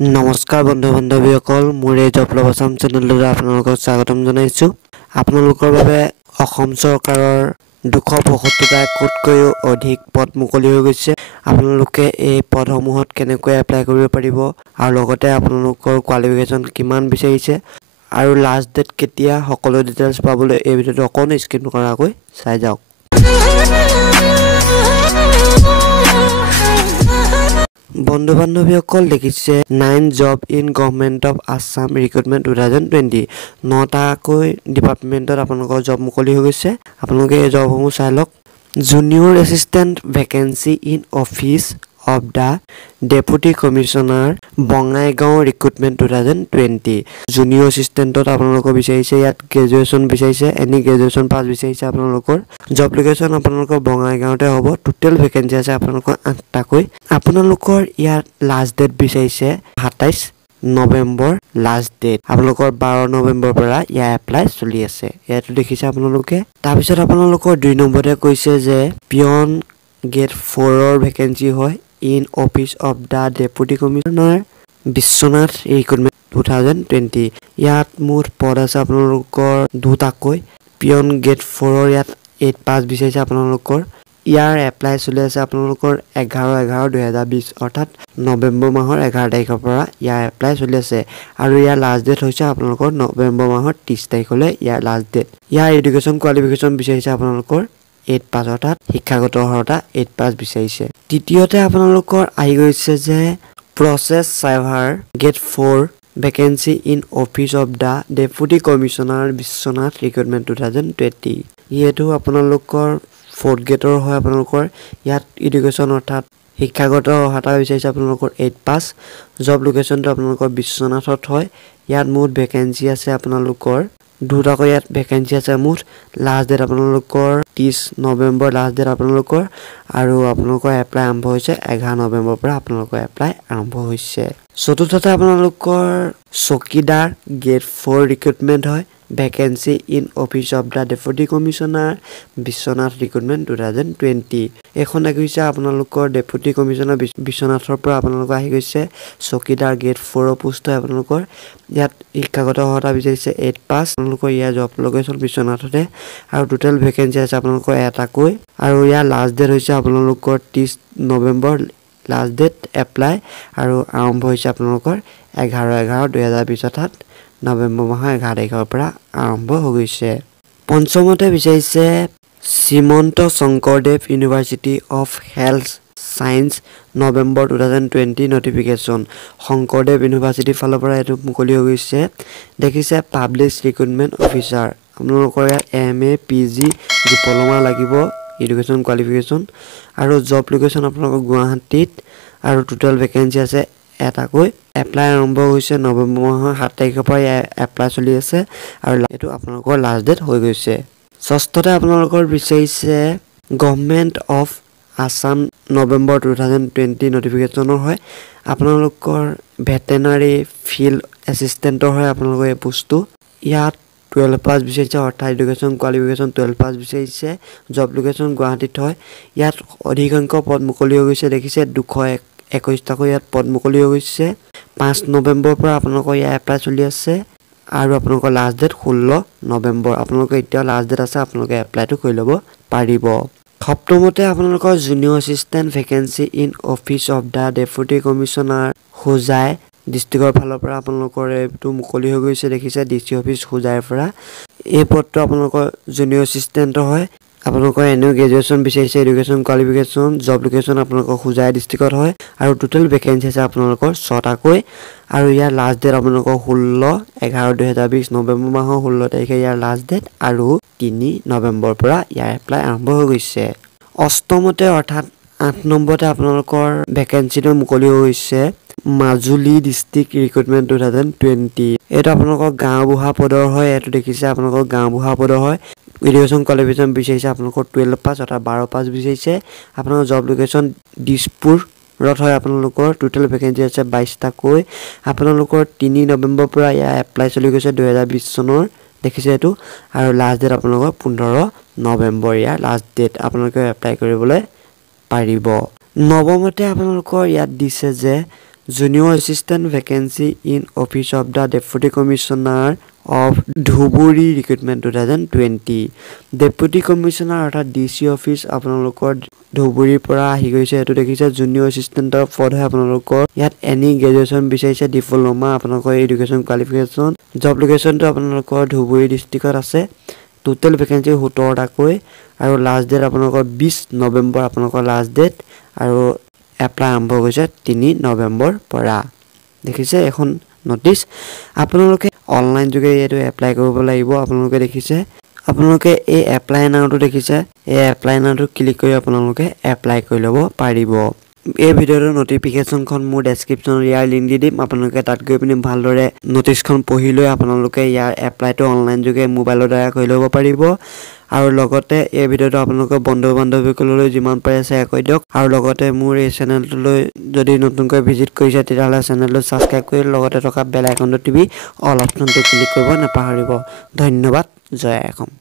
নমস্কাৰ বন্ধু বান্ধৱীসকল মোৰ এই জব লভ আছাম চেনেললৈ আপোনালোকক স্বাগতম জনাইছো আপোনালোকৰ বাবে অসম চৰকাৰৰ 275টা কোটিতকৈও অধিক পদ মুকলি হৈ গৈছে আপোনালোকে এই পদসমূহত কেনেকৈ এপ্লাই কৰিব পাৰিব আৰু লগতে আপোনালোকৰ কোৱালিফিকেচন কিমান বিচাৰিছে আৰু লাষ্ট ডেট কেতিয়া সকলো ডিটেইলছ পাবলৈ এই ভিডিঅটো অকণ স্কিপ নকৰাকৈ চাই যাওক বন্ধু বান্ধৱীসকল দেখিছে 9 job in government of Assam recruitment 2020 9টাকৈ ডিপাৰ্টমেণ্টত আপোনালোকৰ জব মুকলি হৈ গৈছে আপোনালোকে এই জবসমূহ চাই লওক junior assistant vacancy in office of the Deputy Commissioner Bongaigaon Recruitment 2020 Junior Assistant ত আপোনালোকক বিচাৰিছে ইয়াত গ্ৰেজুৱেচন বিচাৰিছে এনি গ্ৰেজুৱেচন পাছ বিচাৰিছে আপোনালোকৰ জব লোকেচন আপোনালোকৰ বঙাইগাঁওতে হ'ব টোটেল ভেকেন্সি আছে আপোনালোকৰ 8টাকৈ আপোনালোকৰ ইয়াত লাষ্ট ডেট বিচাৰিছে 27 নৱেম্বৰ লাষ্ট ডেট আপোনালোকৰ 12 নৱেম্বৰ পৰা ইয়া এপ্লাই চলি আছে ইয়াত দেখিছে আপোনালোকে তাৰ পিছত আপোনালোকৰ 2 নম্বৰতে কৈছে যে পিয়ন গেট 4 ৰ ভেকেন্সি হয় in office of the deputy commissioner Biswanath recruitment 2020 ইয়াত মুঠ পদ আছে আপোনালোকৰ দুটাকৈ পিয়ন গেট 4 ৰ ইয়াত 8 পাস বিচাৰিছে আপোনালোকৰ ইয়াৰ এপ্লাই চলি আছে আপোনালোকৰ 11/11/2020 অৰ্থাৎ নৱেম্বৰ মাহৰ 11 তাৰিখৰ পৰা ইয়াৰ এপ্লাই চলি আছে আৰু ইয়াৰ লাষ্ট ডেট হৈছে আপোনালোকৰ নৱেম্বৰ মাহৰ 30 তাৰিখলৈ ইয়াৰ লাষ্ট ডেট ইয়াৰ এডুকেশ্যন কোৱালিফিকেচন বিচাৰিছে আপোনালোকৰ 8 পাস অৰ্থাৎ শিক্ষাগত অৰ্হতা 8 পাস বিচাৰিছে তৃতীয়তে আপোনালোকৰ আহি গৈছে যে process server grade 4 vacancy in office of the deputy commissioner Biswanath recruitment 2020 ইয়েটো আপোনালোকৰ 4th গেটৰ হয় আপোনালোকৰ ইয়াত এডুকেশ্যন অৰ্থাৎ শিক্ষাগত অৰ্হতা বিচাৰিছে আপোনালোকৰ 8 পাস জব লোকেচনটো আপোনালোকৰ বিশ্বনাথত হয় ইয়াত মুঠ ভেকেন্সি আছে আপোনালোকৰ দুটাকৈ ইয়াত ভেকেন্সি আছে মুঠ লাষ্ট ডেট আপোনালোকৰ 30 নৱেম্বৰ লাষ্ট ডেট আপোনালোকৰ আৰু আপোনালোকৰ এপ্লাই আৰম্ভ হৈছে 11 নৱেম্বৰ পৰা আপোনালোকৰ এপ্লাই আৰম্ভ হৈছে চতুৰ্থতে আপোনালোকৰ চকীদাৰ গেট 4 ৰিক্ৰুটমেণ্ট হয় vacancy in office of the deputy commissioner Biswanath recruitment 2020 এখন আহিছে আপোনালোকৰ ডেপুটি কমিশনাৰ বিশ্বনাথৰ পৰা আপোনালোকৰ আহি গৈছে চকীদাৰ গেট 4 পোষ্ট হয় আপোনালোকৰ ইয়াত শিক্ষাগত অৰ্হতা বিচাৰিছে 8 পাস আপোনালোকৰ ইয়াৰ জব লোকেচন বিশ্বনাথতে আৰু টোটেল ভেকেন্সি আছে আপোনালোকৰ এটাকৈ আৰু ইয়াৰ লাষ্ট ডেট হৈছে আপোনালোকৰ 30 নৱেম্বৰ লাষ্ট ডেট এপ্লাই আৰু আৰম্ভ হৈছে আপোনালোকৰ 11/11/2020 অৰ্থাৎ নৱেম্বৰ মাহৰ 11 তাৰিখৰ পৰা আৰম্ভ হৈ গৈছে পঞ্চমতে বিচাৰিছে Srimanta Sankardev university of health science November 2020 notification Sankardev university ফালৰ পৰা এটো মুকলি হৈ গৈছে দেখিছে পাব্লিক ৰিক্ৰুটমেণ্ট অফিচাৰ আপোনালোকৰ এমএ পিজি ডিপ্লোমা লাগিব এডুকেশ্যন কোৱালিফিকেচন আৰু জব লোকেচন আপোনালোকৰ গুৱাহাটীত আৰু টোটেল ভেকেন্সি আছে এটাকৈ এপ্লাই আৰম্ভ হৈছে নৱেম্বৰ মাহৰ 7 তাৰিখৰ পৰা এপ্লাই চলি আছে আৰু এটো আপোনালোকৰ লাষ্ট ডেট হৈ গৈছে ষষ্ঠতে আপোনালোকৰ বিচাৰিছে গভৰ্ণমেণ্ট অফ আসাম নৱেম্বৰ 2020 নটিফিকেশনৰ হয় আপোনালোকৰ ভেটেনাৰী ফিল্ড এছিষ্টেণ্টৰ হয় আপোনালোকৰ এই পোষ্টটো ইয়াত 12 পাস বিচাৰিছে অৰ্থাৎ এডুকেশ্যন কোৱালিফিকেচন 12 পাস বিচাৰিছে জব লোকেচন গুৱাহাটীত হয় ইয়াত অধিকাংশ পদ মুকলি হৈ গৈছে দেখিছে 221টাকৈ ইয়াত পদ মুকলি হৈ গৈছে 5 নৱেম্বৰ পৰা আপোনালোকৰ ইয়াৰ এপ্লাই চলি আছে আৰু আপোনালোকৰ লাষ্ট ডেট 16 নৱেম্বৰ আপোনালোকৰ এতিয়া লাষ্ট ডেট আছে আপোনালোকে এপ্লাইটো কৰি ল'ব পাৰিব সপ্তমতে আপোনালোকৰ junior assistant vacancy in office of the deputy commissioner Hojai ডিষ্ট্ৰিক্টৰ ফালৰ পৰা আপোনালোকৰ এইটো মুকলি হৈ গৈছে দেখিছে ডিসি অফিচ হোজাইৰ পৰা এই পদটো আপোনালোকৰ জুনিয়ৰ এছিষ্টেণ্টৰ হয় আপোনালোকৰ এনিউ গ্ৰেজুৱেচন বিচাৰিছে এডুকেশ্যন কোৱালিফিকেচন জব লোকেচন আপোনালোকৰ হোজাই ডিষ্ট্ৰিক্টত হয় আৰু টোটেল ভেকেন্সি আছে আপোনালোকৰ 6টাকৈ আৰু ইয়াৰ লাষ্ট ডেট আপোনালোকৰ 16/11/2020 নৱেম্বৰ মাহৰ 16 তাৰিখে ইয়াৰ লাষ্ট ডেট আৰু 3 নৱেম্বৰ পৰা ইয়াৰ এপ্লাই আৰম্ভ হৈ গৈছে অষ্টমতে অৰ্থাৎ 8 নম্বৰতে আপোনালোকৰ ভেকেন্সিটো মুকলি হৈছে মাজুলী ডিস্ট্ৰিক্ট ৰিক্ৰুটমেণ্ট 2020 এটা আপোনালোকৰ গাঁওবুঢ়া পদৰ হয় এটো দেখিছে আপোনালোকৰ গাঁওবুঢ়া পদৰ হয় এডুকেশ্যন কোৱালিফিকেচন বিচাৰিছে আপোনালোকৰ 12 পাস অৰ্থাৎ 12 পাস বিচাৰিছে আপোনালোকৰ জব লোকেচন দিছপুৰ ৰথ হয় আপোনালোকৰ টোটেল ভেকেন্সি আছে 22টাকৈ আপোনালোকৰ 3 নৱেম্বৰ পৰা ইয়া এপ্লাই চলি গৈছে 2020 চনৰ দেখিছে এটো আৰু লাষ্ট ডেট আপোনালোকৰ 15 নৱেম্বৰ ইয়াৰ লাষ্ট ডেট আপোনালোকে এপ্লাই কৰিবলৈ পাৰিব নৱমতে আপোনালোকৰ ইয়াত দিছে যে junior assistant vacancy in office of the deputy commissioner of Dhuburi Recruitment 2020 deputy commissioner অৰ্থাৎ ডিসি অফিচ আপোনালোকৰ ধুবুৰীৰ পৰা আহি গৈছে এটো দেখিছে জুনিয়ৰ এছিষ্টেণ্টৰ পদ হয় আপোনালোকৰ ইয়াত এনি গ্ৰেজুৱেচন বিচাৰিছে ডিপ্লোমা আপোনালোকৰ এডুকেশ্যন কোৱালিফিকেশ্যন জব লোকেশ্যনটো আপোনালোকৰ ধুবুৰী ডিস্ট্ৰিক্টত আছে টোটেল ভেকেন্সি 17 টাকৈ আৰু লাষ্ট ডেট আপোনালোকৰ 20 নৱেম্বৰ আপোনালোকৰ লাষ্ট ডেট আৰু এপ্লাই আৰম্ভ হৈছে 3 নৱেম্বৰ পৰা দেখিছে এখন নোটিছ আপোনালোকে অনলাইন যোগে এটো এপ্লাই কৰিব লাগিব আপোনালোকে দেখিছে আপোনালোকে এই এপ্লাই নাওটো দেখিছে এই এপ্লাই নাওটো ক্লিক কৰি আপোনালোকে এপ্লাই কৰি লব পাৰিব এই ভিডিওৰ নটিফিকেশনখন মোৰ ডেসক্ৰিপচনত ইয়াৰ লিংক দি দিম আপোনালোকে তাত গৈ পিনি ভালদৰে নোটিছখন পঢ়ি লৈ আপোনালোকে ইয়াৰ এপ্লাইটো অনলাইন যোগে মোবাইলৰ দ্বাৰা কৰি লব পাৰিব আৰু লগতে এই ভিডিওটো আপোনালোকৰ বন্ধু-বান্ধৱীসকললৈ যিমান পাৰে শ্বেয়াৰ কৰি দিয়ক আৰু লগতে মোৰ এই চেনেলটোলৈ যদি নতুনকৈ ভিজিট কৰিছে তেতিয়াহলে চেনেলটো সাবস্ক্ৰাইব কৰি লগতে থকা বেল আইকনটো টিপি অল অপচনটো ক্লিক কৰিব নাপাহৰিব ধন্যবাদ জয় অসম